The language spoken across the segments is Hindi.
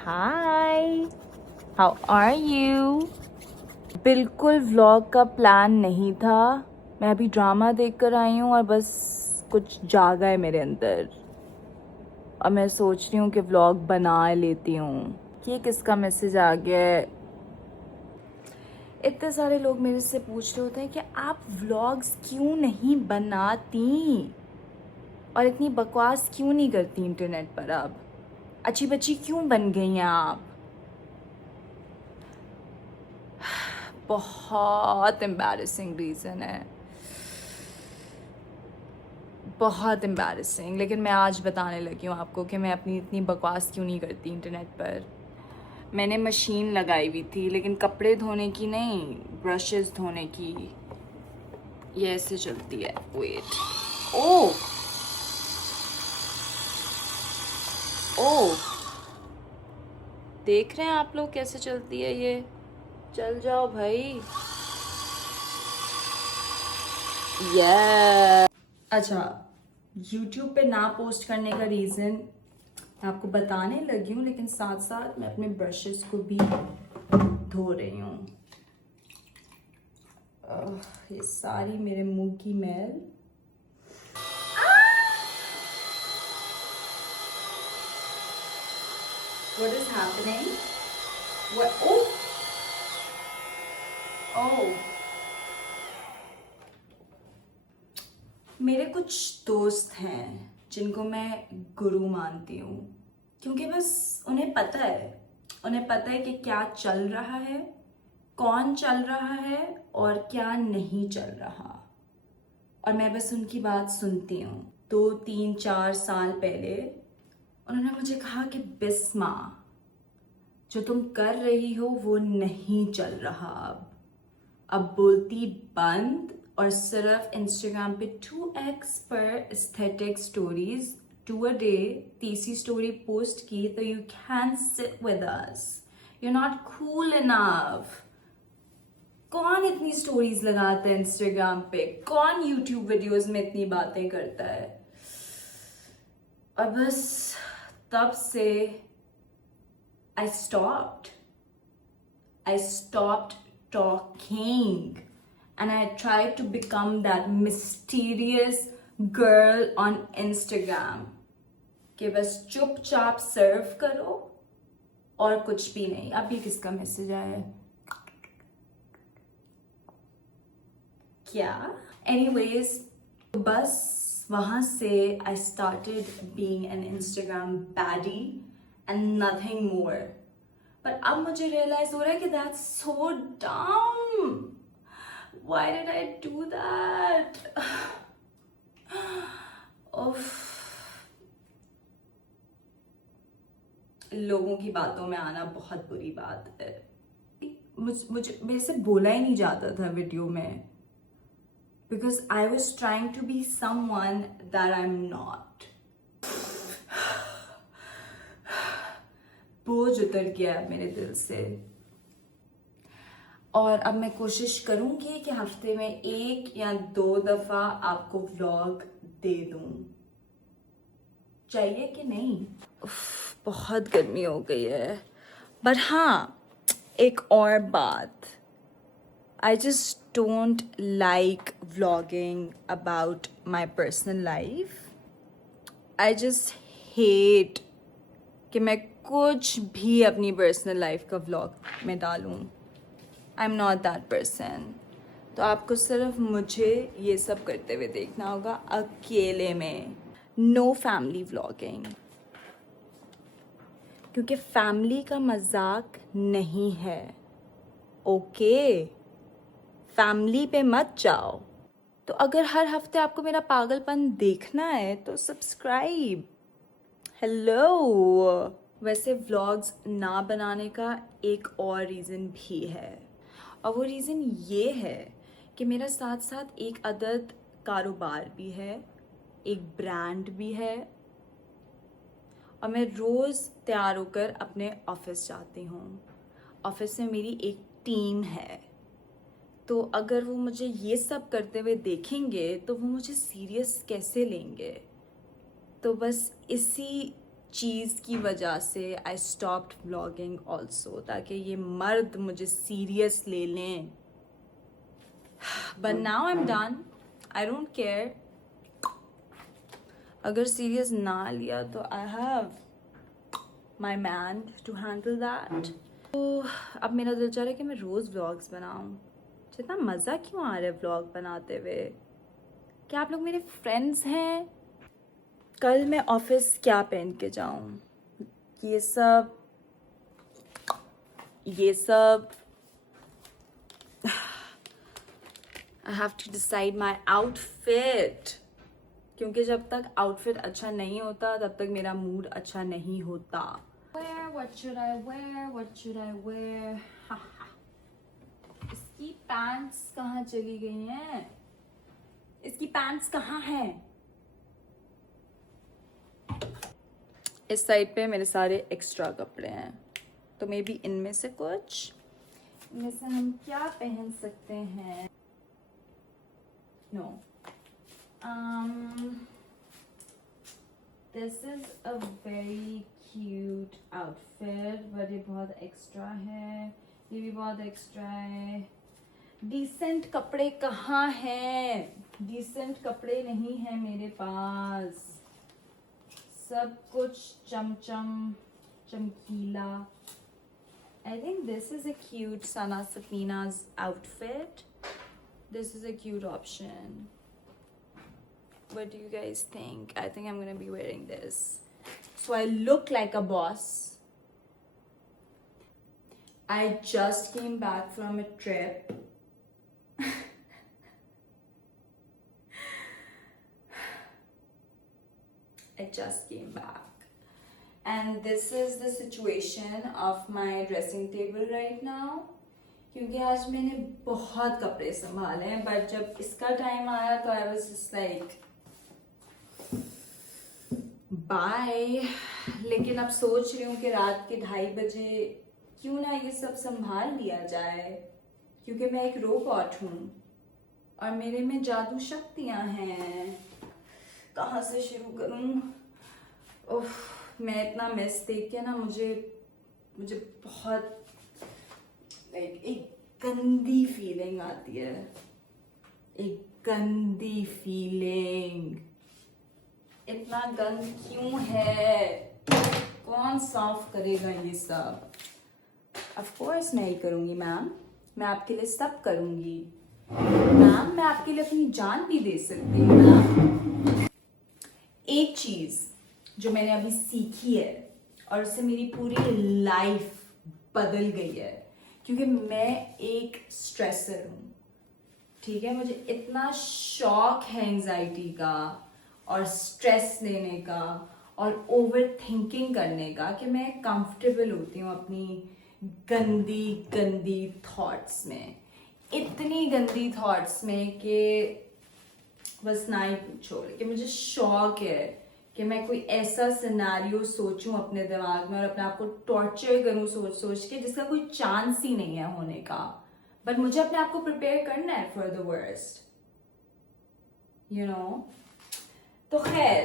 Hi, how are you? बिल्कुल व्लॉग का प्लान नहीं था। मैं अभी ड्रामा देखकर आई हूँ और बस कुछ जागा है मेरे अंदर और मैं सोच रही हूँ कि व्लॉग बना लेती हूँ। ये किसका मैसेज आ गया है? इतने सारे लोग मेरे से पूछ रहे होते हैं कि आप व्लॉग्स क्यों नहीं बनाती और इतनी बकवास क्यों नहीं करती इंटरनेट पर। अब अच्छी बच्ची क्यों बन गई हैं आप? बहुत एम्बैरेसिंग रीज़न है, बहुत एम्बैरेसिंग। लेकिन मैं आज बताने लगी हूँ आपको कि मैं अपनी इतनी बकवास क्यों नहीं करती इंटरनेट पर। मैंने मशीन लगाई हुई थी, लेकिन कपड़े धोने की नहीं, ब्रशेस धोने की। ये ऐसे चलती है। वेट, ओह ओह, देख रहे हैं आप लोग कैसे चलती है ये? चल जाओ भाई। ये अच्छा, YouTube पे ना पोस्ट करने का रीज़न मैं आपको बताने लगी हूँ, लेकिन साथ साथ मैं अपने ब्रशेस को भी धो रही हूँ। ये सारी मेरे मुंह की मैल। What is happening? What? Oh, oh. मेरे कुछ दोस्त हैं जिनको मैं गुरु मानती हूँ, क्योंकि बस उन्हें पता है कि क्या चल रहा है, कौन चल रहा है और क्या नहीं चल रहा, और मैं बस उनकी बात सुनती हूँ। 2 3 4 साल पहले उन्होंने मुझे कहा कि बिस्मा, जो तुम कर रही हो वो नहीं चल रहा। अब बोलती बंद और सिर्फ इंस्टाग्राम पे 2x पर एस्थेटिक स्टोरीज 2 a डे, तीसरी स्टोरी पोस्ट की तो you can sit with us, you not cool enough. कौन इतनी स्टोरीज लगाता है इंस्टाग्राम पे? कौन यूट्यूब वीडियोस में इतनी बातें करता है? और बस तब से I stopped talking and I tried to become that mysterious girl on Instagram कि बस चुपचाप सर्व करो और कुछ भी नहीं। अब ये किसका मैसेज आया है? क्या? Anyways, बस वहाँ से I started being an Instagram baddie and nothing more. पर अब मुझे रियलाइज हो रहा है कि that's so dumb. Why did I do that? उफ, लोगों की बातों में आना बहुत बुरी बात है। मुझे मेरे से बोला ही नहीं जाता था वीडियो में, because I was trying to be someone that I'm not. बोझ उतर गया है मेरे दिल से, और अब मैं कोशिश करूंगी कि हफ्ते में 1 या 2 दफा आपको व्लॉग दे दूं। चाहिए कि नहीं? उफ, बहुत गर्मी हो गई है। बट हाँ, एक और बात, I just don't like vlogging about my personal life. I just hate कि मैं कुछ भी अपनी पर्सनल लाइफ का व्लॉग में डालूं। I am not that person. तो आपको सिर्फ मुझे ये सब करते हुए देखना होगा, अकेले में। नो फैमिली व्लॉगिंग, क्योंकि फैमिली का मजाक नहीं है। ओके, फैमिली पे मत जाओ। तो अगर हर हफ्ते आपको मेरा पागलपन देखना है तो सब्सक्राइब। हेलो। वैसे व्लॉग्स ना बनाने का एक और रीज़न भी है, और वो रीज़न ये है कि मेरा साथ साथ एक अदद कारोबार भी है, एक ब्रांड भी है, और मैं रोज़ तैयार होकर अपने ऑफिस जाती हूँ। ऑफिस में मेरी एक टीम है, तो अगर वो मुझे ये सब करते हुए देखेंगे तो वो मुझे सीरियस कैसे लेंगे? तो बस इसी चीज़ की वजह से आई स्टॉप्ड व्लॉगिंग ऑल्सो, ताकि ये मर्द मुझे सीरियस ले लें. But now I am done. I don't care. अगर सीरियस ना लिया तो I have my man to handle that. तो अब मेरा दिल चाह रहा है कि मैं रोज़ व्लॉग्स बनाऊँ. जितना मज़ा क्यों आ रहा है व्लॉग बनाते हुए? क्या आप लोग मेरे फ्रेंड्स हैं? कल मैं ऑफिस क्या पहन के जाऊँ? ये सब I have to decide my outfit. क्योंकि जब तक आउटफिट अच्छा नहीं होता तब तक मेरा मूड अच्छा नहीं होता. What should I wear? What should I wear? इसकी पैंट्स कहाँ चली गई हैं? इसकी पैंट्स कहाँ हैं? इस साइड पे मेरे सारे एक्स्ट्रा कपड़े हैं, तो मे बी इनमें से कुछ, इनमें से हम क्या पहन सकते हैं? No, this is a very cute outfit, but ये बहुत एक्स्ट्रा है. ये भी बहुत एक्स्ट्रा है. डिसेंट कपड़े कहाँ हैं? डिसेंट कपड़े नहीं है मेरे पास. सब कुछ चमकीला. I think this is a cute Sana Sapina's outfit. This is a cute option. What do you guys think? I think I'm gonna be wearing this. So I look like a boss. I just came back from a trip. I just came back. And this is the situation of my dressing table right now. क्योंकि आज मैंने बहुत कपड़े संभाले हैं, बट जब इसका टाइम आया तो I was just like bye. लेकिन अब सोच रही हूँ कि रात के 2:30 बजे क्यों ना ये सब संभाल लिया जाए, क्योंकि मैं एक रोबोट हूँ और मेरे में जादू शक्तियाँ हैं. कहाँ से शुरू करूँ? ओह, मैं इतना मेस देख के ना मुझे बहुत एक गंदी फीलिंग आती है. एक गंदी फीलिंग. इतना गंद क्यों है? कौन साफ करेगा ये सब? ऑफ कोर्स मैं ही करूँगी मैम. मैं आपके लिए सब करूँगी मैम. मैं आपके लिए अपनी जान भी दे सकती हूँ मैम. एक चीज़ जो मैंने अभी सीखी है और उससे मेरी पूरी लाइफ बदल गई है, क्योंकि मैं एक स्ट्रेसर हूँ. ठीक है, मुझे इतना शौक है एंजाइटी का और स्ट्रेस लेने का और ओवर थिंकिंग करने का कि मैं कंफर्टेबल होती हूँ अपनी गंदी गंदी थॉट्स में. इतनी गंदी थॉट्स में कि बस ना ही पूछो. कि मुझे शौक है कि मैं कोई ऐसा सिनेरियो सोचूं अपने दिमाग में और अपने आप को टॉर्चर करूं सोच सोच के, जिसका कोई चांस ही नहीं है होने का. बट मुझे अपने आप को प्रिपेयर करना है for the worst, you know. तो खैर,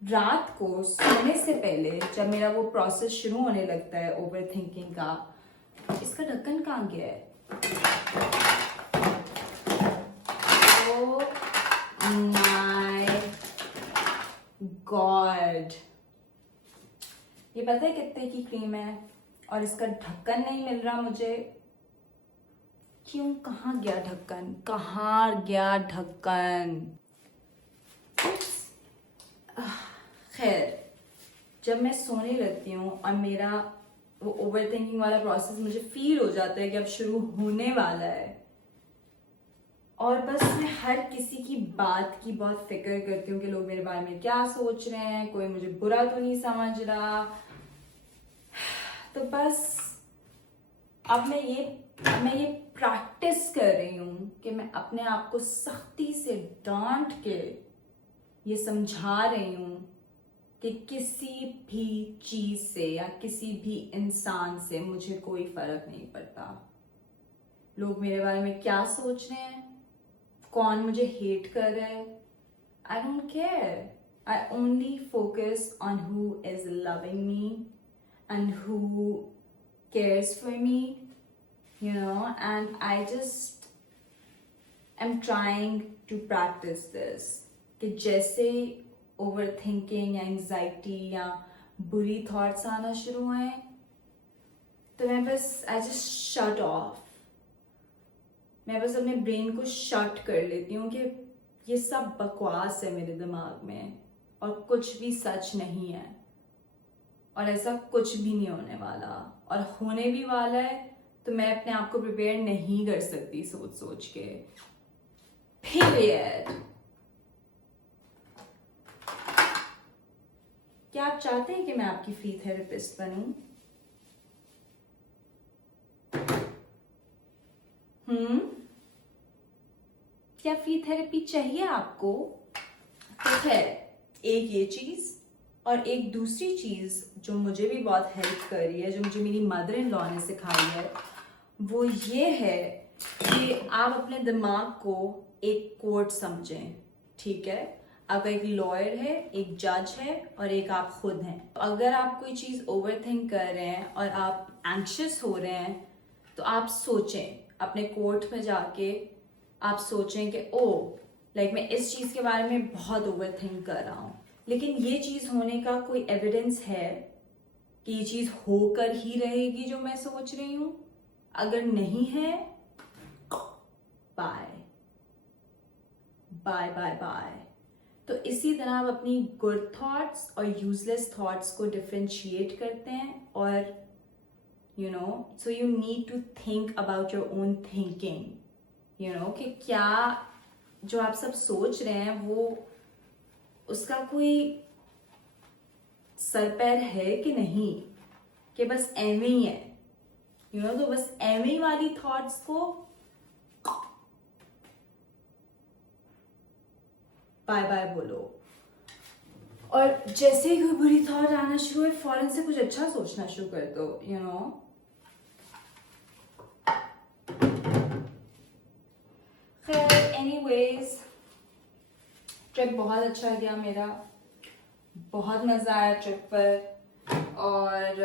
रात को सोने से पहले जब मेरा वो प्रोसेस शुरू होने लगता है ओवर थिंकिंग का, इसका ढक्कन कहाँ गया है? माय गॉड, ये पता है कितने की क्रीम है और इसका ढक्कन नहीं मिल रहा मुझे. क्यों? कहाँ गया ढक्कन? कहाँ गया ढक्कन? खैर, जब मैं सोने लगती हूँ और मेरा वो ओवर थिंकिंग वाला प्रोसेस मुझे फील हो जाता है कि अब शुरू होने वाला है, और बस मैं हर किसी की बात की बहुत फिक्र करती हूँ कि लोग मेरे बारे में क्या सोच रहे हैं, कोई मुझे बुरा तो नहीं समझ रहा. तो बस अब मैं ये प्रैक्टिस कर रही हूँ कि मैं अपने आप को सख्ती से डांट के ये समझा रही हूँ कि किसी भी चीज से या किसी भी इंसान से मुझे कोई फर्क नहीं पड़ता. लोग मेरे बारे में क्या सोच रहे हैं, कौन मुझे हेट कर रहा है, आई don't care. I only focus on who is loving me and who cares for me, you know, and I just am trying to practice this कि जैसे ओवर थिंकिंग या एंजाइटी या बुरी थॉट्स आना शुरू हुए तो मैं बस आई जस्ट शट ऑफ, मैं बस अपने ब्रेन को शट कर लेती हूँ कि ये सब बकवास है मेरे दिमाग में और कुछ भी सच नहीं है और ऐसा कुछ भी नहीं होने वाला, और होने भी वाला है तो मैं अपने आप को प्रिपेयर नहीं कर सकती सोच सोच के। पीरियड। क्या आप चाहते हैं कि मैं आपकी फ्री थेरेपिस्ट बनूं? क्या फ्री थेरेपी चाहिए आपको? तो है एक ये चीज, और एक दूसरी चीज जो मुझे भी बहुत हेल्प कर रही है, जो मुझे मेरी मदर इन लॉ ने सिखाई है, वो ये है कि आप अपने दिमाग को एक कोर्ट समझें। ठीक है, आपका एक लॉयर है, एक जज है और एक आप खुद हैं। अगर आप कोई चीज़ ओवर थिंक कर रहे हैं और आप एंग्शियस हो रहे हैं तो आप सोचें, अपने कोर्ट में जाके आप सोचें कि ओ लाइक मैं इस चीज़ के बारे में बहुत ओवर थिंक कर रहा हूँ, लेकिन ये चीज़ होने का कोई एविडेंस है कि ये चीज़ होकर ही रहेगी जो मैं सोच रही हूँ? अगर नहीं है, बाय बाय बाय बाय। तो इसी तरह आप अपनी गुड थॉट्स और यूजलेस थॉट्स को डिफ्रेंशिएट करते हैं, और you know so you need to think about your own thinking, you know कि क्या जो आप सब सोच रहे हैं वो उसका कोई सर पैर है कि नहीं, कि बस एवे ही है, यू नो। तो बस एवे वाली थॉट्स को बाय बाय बोलो, और जैसे ही कोई बुरी थॉट आना शुरू है फौरन से कुछ अच्छा सोचना शुरू कर दो, यू नो। खैर एनीवेज, ट्रिप बहुत अच्छा गया मेरा, बहुत मज़ा आया ट्रिप पर, और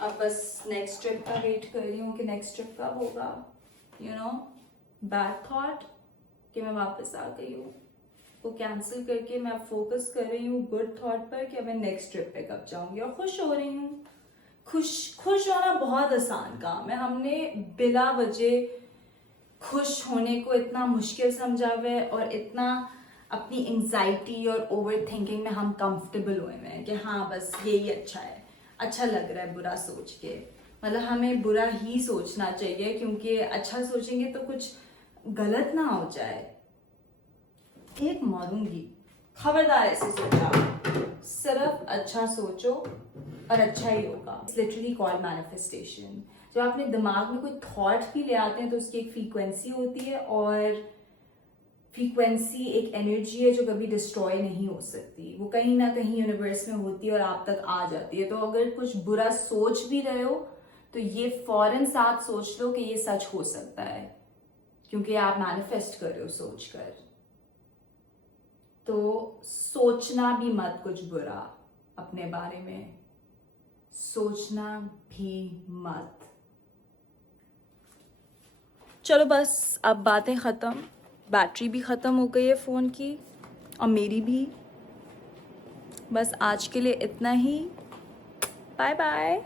अब बस नेक्स्ट ट्रिप का वेट कर रही हूँ कि नेक्स्ट ट्रिप कब होगा, यू नो। बैड थॉट कि मैं वापस आ गई हूँ वो कैंसिल करके मैं फोकस कर रही हूँ गुड थॉट पर कि मैं नेक्स्ट ट्रिप पे कब जाऊँगी, और खुश हो रही हूँ। खुश होना बहुत आसान काम है, हमने बिला वजह खुश होने को इतना मुश्किल समझा हुआ है, और इतना अपनी एंजाइटी और ओवर थिंकिंग में हम कंफर्टेबल हुए हैं कि हाँ बस यही अच्छा है, अच्छा लग रहा है बुरा सोच के। मतलब हमें बुरा ही सोचना चाहिए, क्योंकि अच्छा सोचेंगे तो कुछ गलत ना हो जाए। एक मारूंगी, खबरदार ऐसे सोचा, सिर्फ अच्छा सोचो और अच्छा ही होगा। It's literally called manifestation. जब अपने दिमाग में कोई थॉट भी ले आते हैं तो उसकी एक फ्रीक्वेंसी होती है, और फ्रीक्वेंसी एक एनर्जी है जो कभी डिस्ट्रॉय नहीं हो सकती, वो कहीं ना कहीं यूनिवर्स में होती है और आप तक आ जाती है। तो अगर कुछ बुरा सोच भी रहे हो तो ये फौरन साथ सोच लो कि ये सच हो सकता है, क्योंकि आप मैनिफेस्ट कर रहे हो सोच कर। तो सोचना भी मत कुछ बुरा अपने बारे में, सोचना भी मत। चलो बस अब बातें ख़त्म, बैटरी भी ख़त्म हो गई है फ़ोन की और मेरी भी। बस आज के लिए इतना ही, बाय बाय।